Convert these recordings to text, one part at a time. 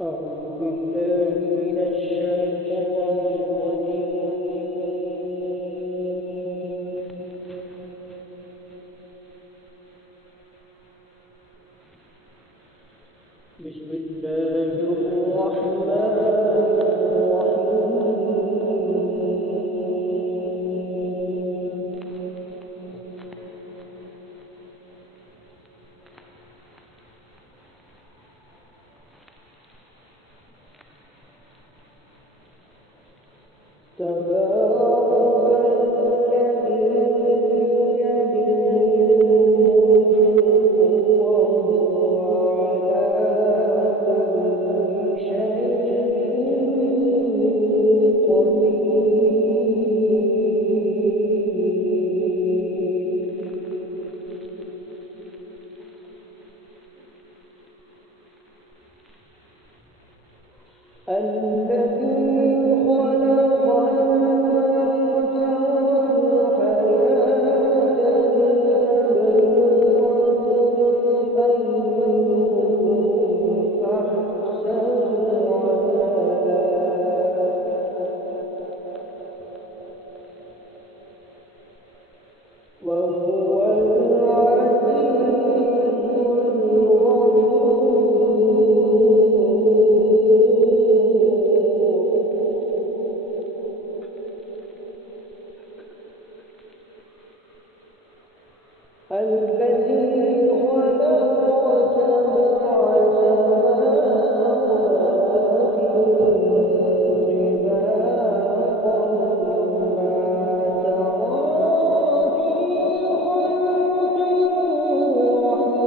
أعوذ بالله من الشيطان الرجيم. بسم الله الرحمن تبارك الذي بيده الملك وهو على كل شيء قدير الذي خلق الموت والحياة ليبلوكم أيكم أحسن عملا وهو العزيز الذي خلق سبع سماوات طباقا ما ترى في خلق الرحمن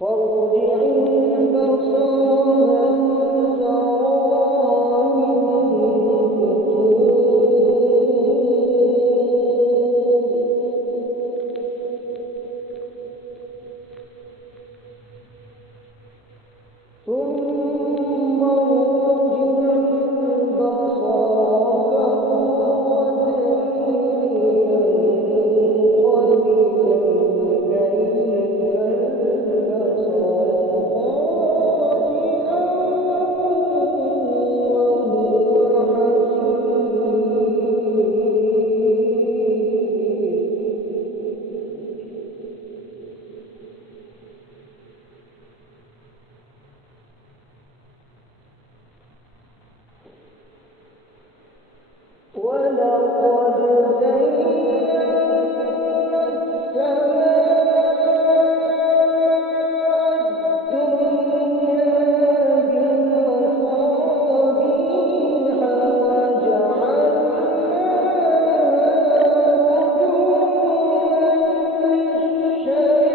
فارجع البصر هل ترى من ثم ارجع البصر ولقد زينا السماء الدنيا بمصابيح وجعلناها رجوما للشياطين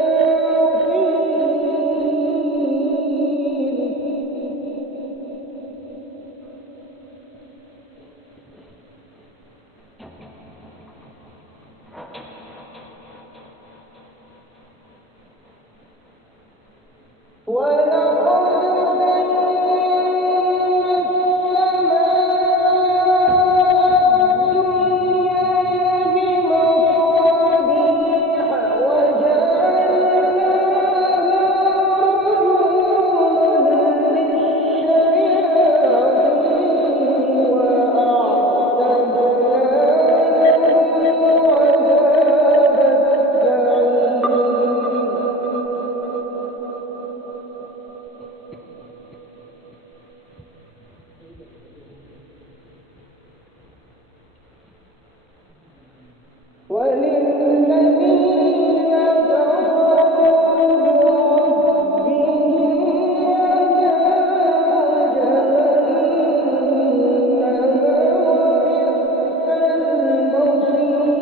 ولقد زينا السماء الدنيا بمصابيح وجعلناها رجوما للشياطين وأعتدنا لهم عذاب السعير وللذين كفروا بربهم عذاب جهنم وبئس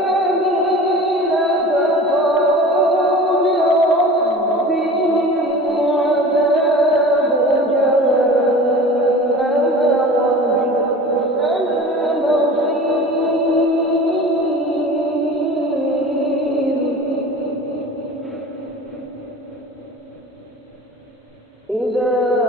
وللذين كفروا بربهم عذاب جهنم إذا